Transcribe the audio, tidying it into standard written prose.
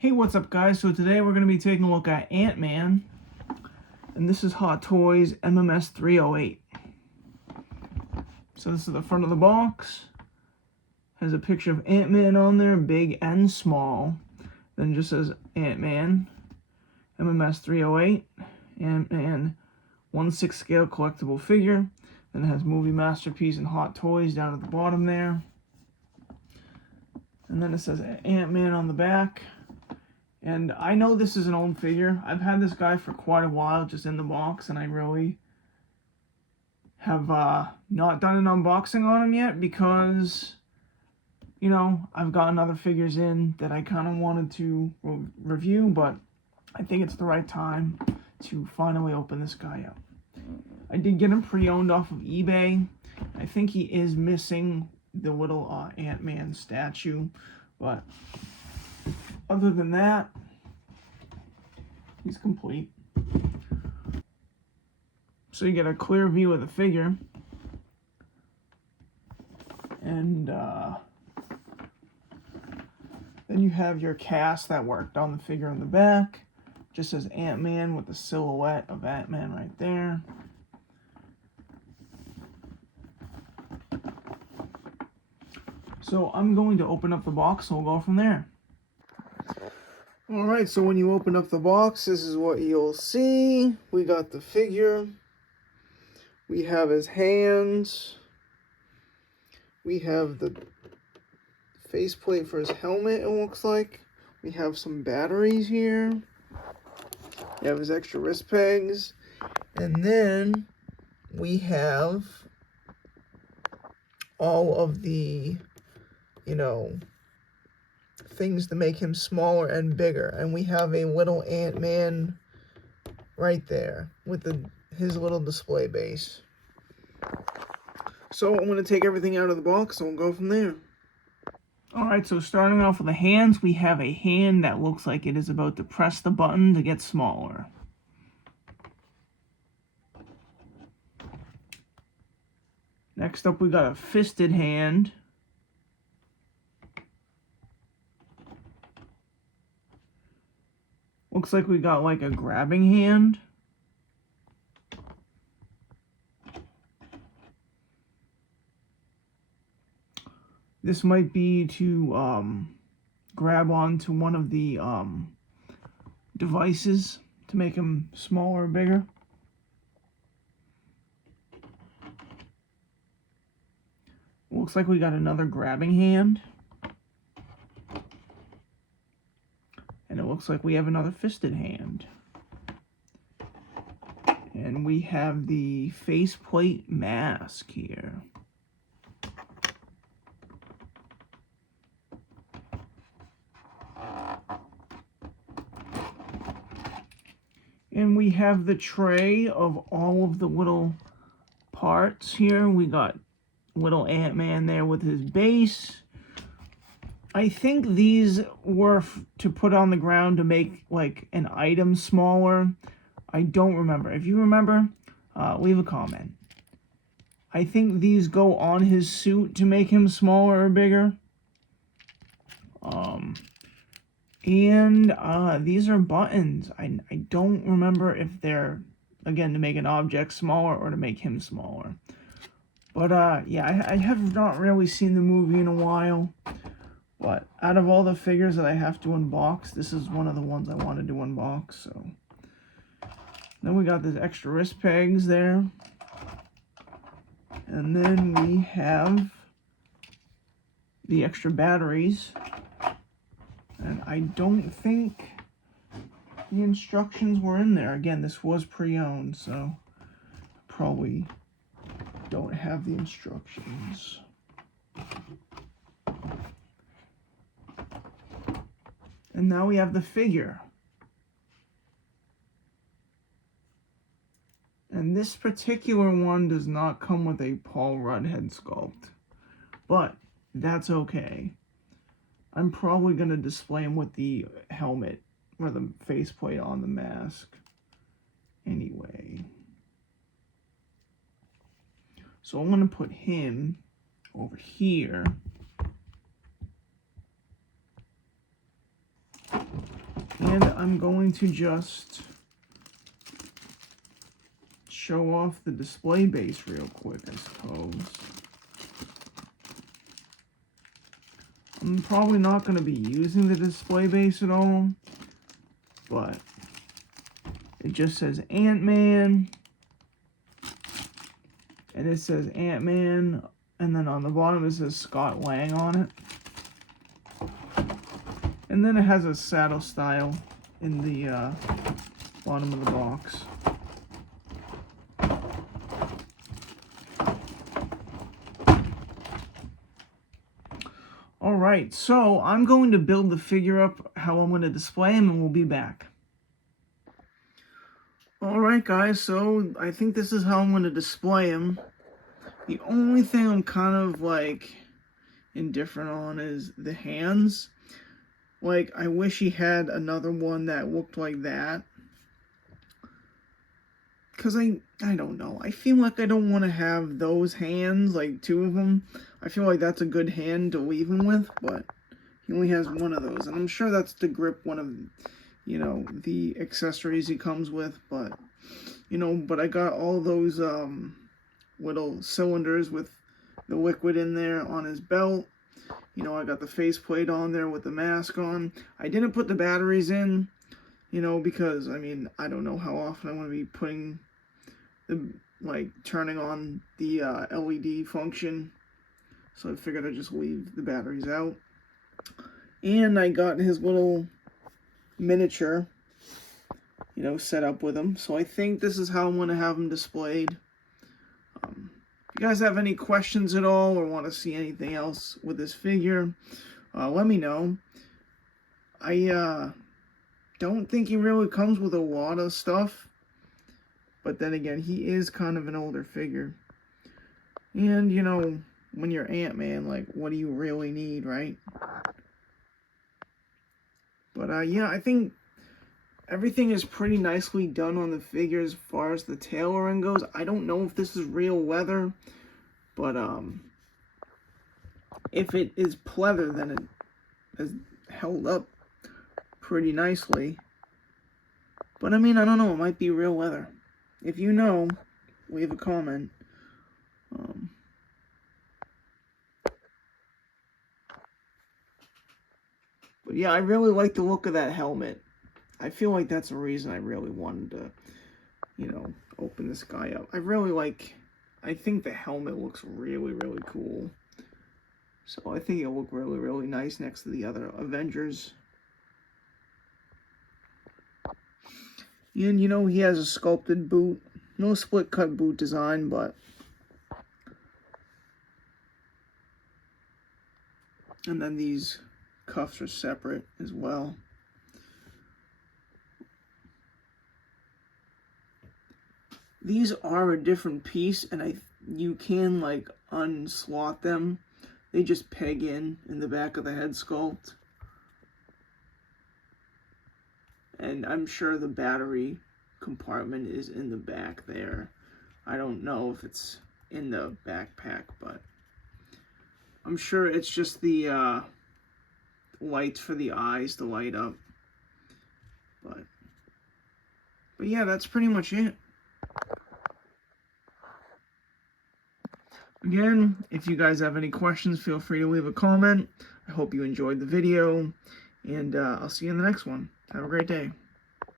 Hey, what's up guys? So today we're going to be taking a look at Ant-Man, and this is Hot Toys mms308. So this is the front of the box. Has a picture of Ant-Man on there, big and small. Then it just says Ant-Man, mms308, Ant-Man 1/6 scale collectible figure. Then it has Movie Masterpiece and Hot Toys down at the bottom there. And then it says Ant-Man on the back. And I know this is an old figure. I've had this guy for quite a while just in the box, and I really have not done an unboxing on him yet because, you know, I've gotten other figures in that I kind of wanted to review, but I think it's the right time to finally open this guy up. I did get him pre-owned off of eBay. I think he is missing the little Ant-Man statue, but other than that, he's complete. So you get a clear view of the figure. And then you have your cast that worked on the figure in the back. Just says Ant-Man with the silhouette of Ant-Man right there. So I'm going to open up the box and we'll go from there. Alright, so when you open up the box, this is what you'll see. We got the figure. We have his hands. We have the faceplate for his helmet, it looks like. We have some batteries here. We have his extra wrist pegs. And then we have all of the, things to make him smaller and bigger. And we have a little Ant-Man right there with his little display base. So I'm going to take everything out of the box and we'll go from there. Alright, so starting off with the hands, we have a hand that looks like it is about to press the button to get smaller. Next up, we got a fisted hand. Looks like we got like a grabbing hand. This might be to grab onto one of the devices to make him smaller or bigger. Looks like we got another grabbing hand. And it looks like we have another fisted hand. And we have the faceplate mask here. And we have the tray of all of the little parts here. We got little Ant-Man there with his base. I think these were to put on the ground to make like an item smaller. I don't remember. If you remember, leave a comment. I think these go on his suit to make him smaller or bigger. And these are buttons. I don't remember if they're, again, to make an object smaller or to make him smaller. But yeah, I have not really seen the movie in a while. But out of all the figures that I have to unbox, this is one of the ones I wanted to unbox. So then we got these extra wrist pegs there. And then we have the extra batteries. And I don't think the instructions were in there. Again, this was pre-owned, so probably don't have the instructions. And now we have the figure. And this particular one does not come with a Paul Rudd head sculpt. But that's okay. I'm probably going to display him with the helmet or the faceplate on the mask anyway. So I'm going to put him over here. And I'm going to just show off the display base real quick, I suppose. I'm probably not going to be using the display base at all, but it just says Ant-Man, and it says Ant-Man, and then on the bottom it says Scott Lang on it. And then it has a saddle style in the bottom of the box. Alright, so I'm going to build the figure up how I'm going to display him, and we'll be back. Alright guys, so I think this is how I'm going to display him. The only thing I'm kind of like indifferent on is the hands. Like, I wish he had another one that looked like that. Because I don't know. I feel like I don't want to have those hands, like 2 of them. I feel like that's a good hand to leave him with, but he only has 1 of those. And I'm sure that's to grip one of, you know, the accessories he comes with. But, you know, but I got all those little cylinders with the liquid in there on his belt. You know, I got the faceplate on there with the mask on. I didn't put the batteries in, you know, because, I mean, I don't know how often I want to be putting like turning on the LED function, so I figured I'd just leave the batteries out. And I got his little miniature, you know, set up with him, so I think this is how I'm going to have him displayed. If you guys have any questions at all or want to see anything else with this figure, let me know. I don't think he really comes with a lot of stuff. But then again, he is kind of an older figure. And, you know, when you're Ant-Man, like, what do you really need, right? But, yeah, I think everything is pretty nicely done on the figure as far as the tailoring goes. I don't know if this is real leather, but, if it is pleather, then it is held up pretty nicely. But, I mean, I don't know, it might be real leather. If you know, leave a comment. But yeah, I really like the look of that helmet. I feel like that's the reason I really wanted to, you know, open this guy up. I think the helmet looks really, really cool. So I think it'll look really, really nice next to the other Avengers. And, you know, he has a sculpted boot. No split cut boot design, but... And then these cuffs are separate as well. These are a different piece, and you can, like, unslot them. They just peg in the back of the head sculpt. And I'm sure the battery compartment is in the back there. I don't know if it's in the backpack, but I'm sure it's just the lights for the eyes to light up. But yeah, that's pretty much it. Again, if you guys have any questions, feel free to leave a comment. I hope you enjoyed the video, and I'll see you in the next one. Have a great day.